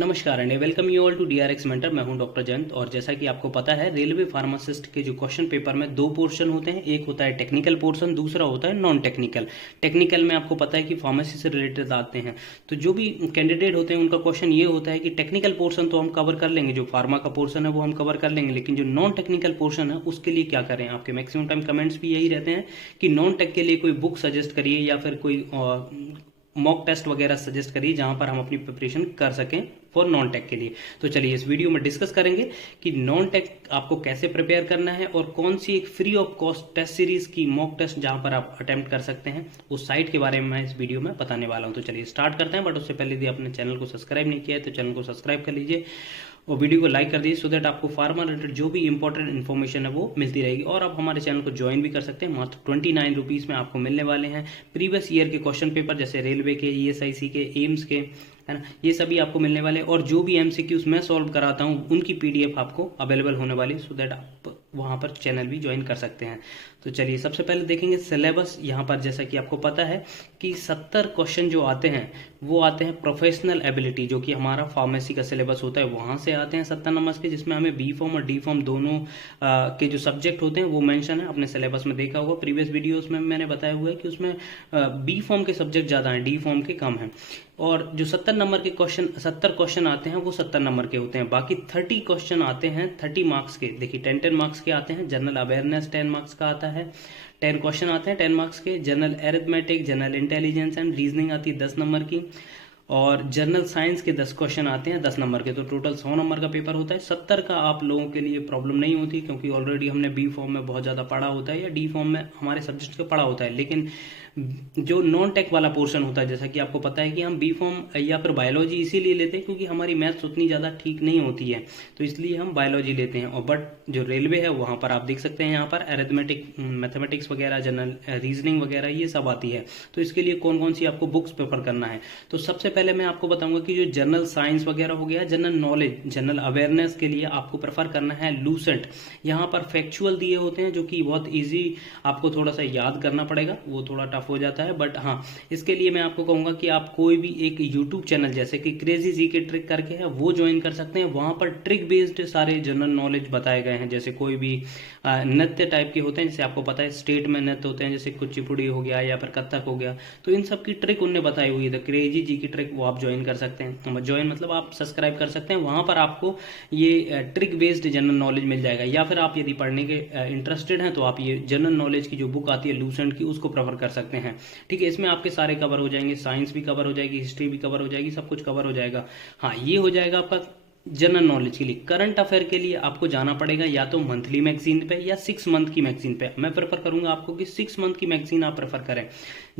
नमस्कार and welcome you all to DRX mentor. मैं हूं डॉक्टर जयंत। और जैसा कि आपको पता है, रेलवे फार्मासिस्ट के जो क्वेश्चन पेपर में दो पोर्शन होते हैं। एक होता है टेक्निकल पोर्शन, दूसरा होता है नॉन टेक्निकल। टेक्निकल में आपको पता है कि फार्मेसी से रिलेटेड आते हैं। तो जो भी कैंडिडेट होते हैं उनका क्वेश्चन ये होता है कि टेक्निकल पोर्शन तो हम कवर कर लेंगे, जो फार्मा का पोर्शन है वो हम कवर कर लेंगे, लेकिन जो नॉन टेक्निकल पोर्शन है उसके लिए क्या करें। आपके मैक्सिमम टाइम कमेंट्स भी यही रहते हैं कि नॉन टेक के लिए कोई बुक सजेस्ट करिए या फिर कोई मॉक टेस्ट वगैरह सजेस्ट करिए जहां पर हम अपनी प्रिपरेशन कर सकें फॉर नॉन टेक के लिए। तो चलिए इस वीडियो में डिस्कस करेंगे कि नॉन टेक आपको कैसे प्रिपेयर करना है और कौन सी एक free of cost test series की मॉक टेस्ट जहां पर आप अटेम्प्ट कर सकते हैं, उस साइट के बारे में मैं इस वीडियो में बताने वाला हूं। तो चलिए स्टार्ट करते हैं, बट उससे पहले यदि आपने चैनल को सब्सक्राइब नहीं किया है तो चैनल को सब्सक्राइब कर लीजिए और वीडियो को लाइक कर दीजिए, सो दैट आपको फार्मा रिलेटेड जो भी इंपॉर्टेंट इन्फॉर्मेशन है वो मिलती रहेगी। और आप हमारे चैनल को ज्वाइन भी कर सकते हैं, मात्र 29 रुपीज़ में आपको मिलने वाले हैं प्रीवियस ईयर के क्वेश्चन पेपर, जैसे रेलवे के, ईएसआईसी के, एम्स के, है ना, ये सभी आपको मिलने वाले। और जो भी एमसीक्यूज मैं सॉल्व कराता हूँ उनकी पीडीएफ आपको अवेलेबल होने वाली, सो दैट आप वहाँ पर चैनल भी ज्वाइन कर सकते हैं। तो चलिए सबसे पहले देखेंगे सिलेबस। यहाँ पर जैसा कि आपको पता है कि 70 क्वेश्चन जो आते हैं वो आते हैं प्रोफेशनल एबिलिटी, जो कि हमारा फार्मेसी का सिलेबस होता है, वहाँ से आते हैं 70 नंबर के, जिसमें हमें बी फॉर्म और डी फॉर्म दोनों के जो सब्जेक्ट होते हैं वो मेंशन है। अपने सिलेबस में देखा होगा, प्रीवियस वीडियोस में मैंने बताया हुआ है कि उसमें बी फॉर्म के सब्जेक्ट ज़्यादा हैं, डी फॉर्म के कम हैं। और जो 70 नंबर के क्वेश्चन 70 क्वेश्चन आते हैं वो 70 नंबर के होते हैं। बाकी 30 क्वेश्चन आते हैं 30 मार्क्स के। देखिए 10 मार्क्स के आते हैं। जनरल अवेयरनेस 10 मार्क्स का आता है, 10 क्वेश्चन आते हैं 10 मार्क्स के। General arithmetic, general intelligence and reasoning आती है 10 नंबर की। और जनरल साइंस के 10 क्वेश्चन आते हैं 10 नंबर के। तो टोटल 100 नंबर का पेपर होता है। 70 का आप लोगों के लिए प्रॉब्लम नहीं होती, क्योंकि ऑलरेडी हमने बी फॉर्म में बहुत ज़्यादा पढ़ा होता है या डी फॉर्म में हमारे सब्जेक्ट का पढ़ा होता है। लेकिन जो नॉन टेक वाला पोर्शन होता है, जैसा कि आपको पता है कि हम बी फॉर्म या फिर बायोलॉजी इसीलिए लेते हैं क्योंकि हमारी मैथ्स उतनी ज़्यादा ठीक नहीं होती है, तो इसलिए हम बायोलॉजी लेते हैं। और बट जो रेलवे है वहाँ पर आप देख सकते हैं, यहाँ पर अरिथमेटिक, मैथमेटिक्स वगैरह, जनरल रीजनिंग वगैरह ये सब आती है। तो इसके लिए कौन कौन सी आपको बुक्स प्रेफर करना है। तो सबसे पहले मैं आपको बताऊंगा कि जो जनरल साइंस वगैरह हो गया, जनरल नॉलेज, जनरल अवेयरनेस के लिए आपको प्रेफर करना है लूसेंट। यहाँ पर फैक्चुअल दिए होते हैं जो कि बहुत ईजी, आपको थोड़ा सा याद करना पड़ेगा, वो थोड़ा टफ हो जाता है। बट हाँ, इसके लिए मैं आपको कहूंगा कि आप कोई भी एक यूट्यूब चैनल जैसे कि क्रेजी जी के ट्रिक करके है वो ज्वाइन कर सकते हैं। वहां पर ट्रिक बेस्ड सारे जनरल नॉलेज बताए गए हैं। जैसे कोई भी नृत्य टाइप के होते हैं, जैसे आपको पता है स्टेट में नृत्य होते हैं, जैसे कुचिपुड़ी हो गया या फिर कथक हो गया, तो इन सब की ट्रिक उनने बताई हुई है। क्रेजी जी की ट्रिक वो आप ज्वाइन कर सकते हैं। ज्वाइन मतलब आप सब्सक्राइब कर सकते हैं। वहां पर आपको ये ट्रिक बेस्ड जनरल नॉलेज मिल जाएगा। या फिर आप यदि पढ़ने के इंटरेस्टेड हैं तो आप ये जनरल नॉलेज की जो बुक आती है लूसेंट की, उसको प्रेफर कर सकते हैं। ठीक है, इसमें आपके सारे कवर हो जाएंगे, साइंस भी कवर हो जाएगी, हिस्ट्री भी कवर हो जाएगी, सब कुछ कवर हो जाएगा। हाँ, ये हो जाएगा आपका जनरल नॉलेज के लिए। करंट अफेयर के लिए आपको जाना पड़ेगा या तो मंथली मैगजीन पे या 6 मंथ की मैगजीन पे। मैं प्रेफर करूंगा आपको कि 6 मंथ की मैगजीन आप प्रेफर करें।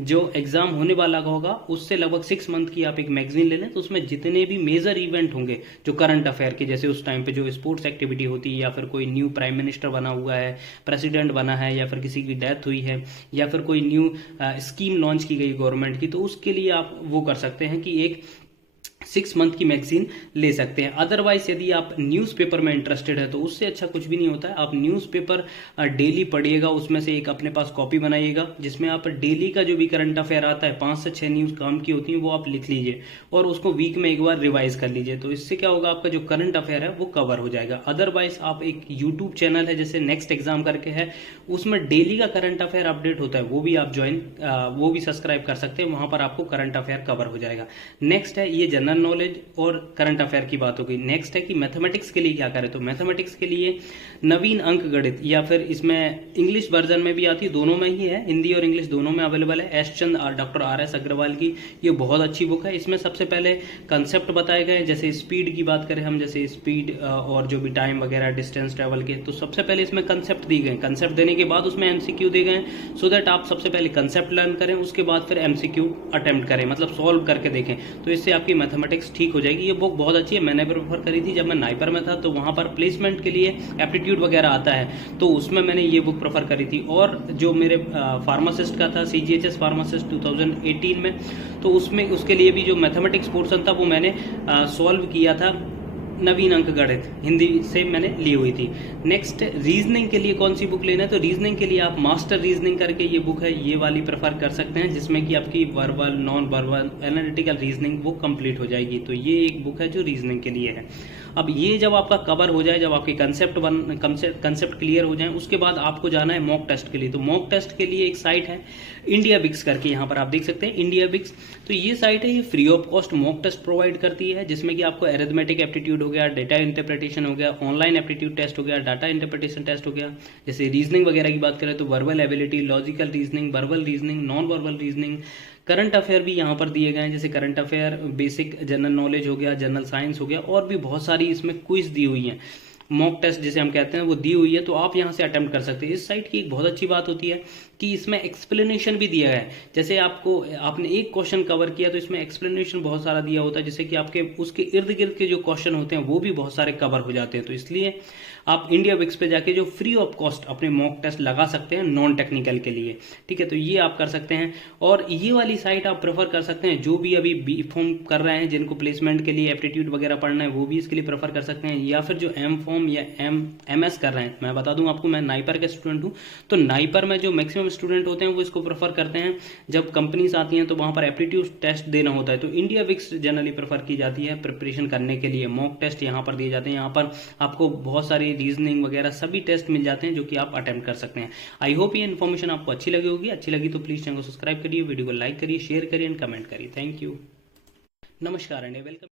जो एग्जाम होने वाला होगा उससे लगभग 6 मंथ की आप एक मैगजीन ले लें, तो उसमें जितने भी मेजर इवेंट होंगे जो करंट अफेयर के, जैसे उस टाइम पे जो स्पोर्ट्स एक्टिविटी होती है, या फिर कोई न्यू प्राइम मिनिस्टर बना हुआ है, प्रेसिडेंट बना है, या फिर किसी की डेथ हुई है, या फिर कोई न्यू स्कीम लॉन्च की गई गवर्नमेंट की, तो उसके लिए आप वो कर सकते हैं कि एक 6 मंथ की मैगजीन ले सकते हैं। अदरवाइज यदि आप न्यूज़पेपर में इंटरेस्टेड है तो उससे अच्छा कुछ भी नहीं होता है। आप न्यूज़पेपर डेली पढ़िएगा, उसमें से एक अपने पास कॉपी बनाइएगा जिसमें आप डेली का जो भी करंट अफेयर आता है, 5 से 6 न्यूज़ काम की होती है, वो आप लिख लीजिए और उसको वीक में एक बार रिवाइज कर लीजिए। तो इससे क्या होगा, आपका जो करंट अफेयर है वो कवर हो जाएगा। अदरवाइज आप एक यूट्यूब चैनल है जैसे नेक्स्ट एग्जाम करके है, उसमें डेली का करंट अफेयर अपडेट होता है, वो भी आप वो भी सब्सक्राइब कर सकते हैं। वहां पर आपको करंट अफेयर कवर हो जाएगा। नेक्स्ट है ये जनरल नॉलेज और करंट अफेयर की बात हो गई। नेक्स्ट है कि मैथमेटिक्स के लिए क्या करें। तो मैथमेटिक्स के लिए नवीन अंक गणित, या फिर इसमें इंग्लिश वर्जन में भी आती है, दोनों में ही है, हिंदी और इंग्लिश दोनों में अवेलेबल है। एस चंद और डॉक्टर RS अग्रवाल की ये बहुत अच्छी बुक है। इसमें सबसे पहले कंसेप्ट बताए गए, जैसे स्पीड की बात करें हम, जैसे स्पीड और जो भी टाइम वगैरह, डिस्टेंस ट्रेवल के, तो सबसे पहले इसमें कंसेप्ट दी गए। कंसेप्ट देने के बाद उसमें MCQ दे गए, सो दैट आप सबसे पहले कंसेप्ट लर्न करें, उसके बाद फिर MCQ अटेम्प्ट करें, मतलब सॉल्व करके देखें। तो इससे आपकी मैथमेटिक्स ठीक हो जाएगी। ये बुक बहुत अच्छी है, मैंने प्रेफर करी थी जब मैं नाइपर में था, तो वहां पर प्लेसमेंट के लिए एप्टीट्यूड वगैरह आता है, तो उसमें मैंने ये बुक प्रेफर करी थी। और जो मेरे फार्मासिस्ट का था, CGHS फार्मासिस्ट 2018 में, तो उसमें उसके लिए भी जो मैथमेटिक्स पोर्शन था वो मैंने सॉल्व किया था नवीन अंक गणित हिंदी से मैंने ली हुई थी। नेक्स्ट रीजनिंग के लिए कौन सी बुक लेना है, तो रीजनिंग के लिए आप मास्टर रीजनिंग करके ये बुक है, ये वाली प्रेफर कर सकते हैं, जिसमें कि आपकी verbal, non verbal, analytical reasoning वो कंप्लीट हो जाएगी। तो ये एक बुक है जो रीजनिंग के लिए है। अब ये जब आपका कवर हो जाए, जब आपके कंसेप्ट क्लियर हो जाए, उसके बाद आपको जाना है मॉक टेस्ट के लिए। तो मॉक टेस्ट के लिए एक साइट है इंडिया बिक्स करके, यहाँ पर आप देख सकते हैं इंडिया बिक्स। तो ये साइट है, ये free of cost mock test provide करती है, जिसमें कि आपको एरिथमेटिक एप्टीट्यूड हो गया, डेटा इंटरप्रिटेशन हो गया, ऑनलाइन एप्टीट्यूड टेस्ट हो गया, डाटा इंटरप्रिटेशन टेस्ट हो गया। जैसे रीजनिंग वगैरह की बात करें तो verbal ability, logical reasoning, verbal reasoning, non verbal reasoning, current affair भी यहाँ पर दिए गए हैं, जैसे current affair, basic general knowledge हो गया, जनरल साइंस हो गया, और भी बहुत सारी इसमें क्विज दी हुई हैं, मॉक टेस्ट जिसे हम कहते हैं वो दी हुई है। तो आप यहाँ से अटेम्प्ट कर सकते हैं। इस साइट की एक बहुत अच्छी बात होती है कि इसमें एक्सप्लेनेशन भी दिया है। जैसे आपने एक क्वेश्चन कवर किया तो इसमें एक्सप्लेनेशन बहुत सारा दिया होता है, जैसे कि आपके उसके इर्द गिर्द के जो क्वेश्चन होते हैं वो भी बहुत सारे कवर हो जाते हैं। तो इसलिए आप इंडिया विक्स पे जाके जो फ्री ऑफ कॉस्ट अपने मॉक टेस्ट लगा सकते हैं नॉन टेक्निकल के लिए, ठीक है। तो ये आप कर सकते हैं, और ये वाली साइट आप प्रेफर कर सकते हैं जो भी अभी बी फॉर्म कर रहे हैं, जिनको प्लेसमेंट के लिए एप्टीट्यूड वगैरह पढ़ना है, वो भी इसके लिए प्रेफर कर सकते हैं, या फिर जो एम फॉर्म या एम एस कर रहे हैं। मैं बता दूं आपको, मैं नाइपर का स्टूडेंट हूं, तो नाइपर में जो मैक्सिमम स्टूडेंट होते हैं वो इसको प्रेफर करते हैं। जब कंपनीज आती हैं तो वहां पर एप्टीट्यूड टेस्ट देना होता है, तो इंडिया विक्स जनरली प्रेफर की जाती है प्रिपरेशन करने के लिए। मॉक टेस्ट यहाँ पर दिए जाते हैं, यहाँ पर आपको बहुत सारी रीजनिंग वगैरह सभी टेस्ट मिल जाते हैं जो कि आप अटेम्प्ट कर सकते हैं। आई होप ये इन्फॉर्मेशन आपको अच्छी लगी होगी। अच्छी लगी तो प्लीज चैनल को सब्सक्राइब करिए, वीडियो को लाइक करिए, शेयर करिए एंड कमेंट करिए। थैंक यू, नमस्कार एंड वेलकम।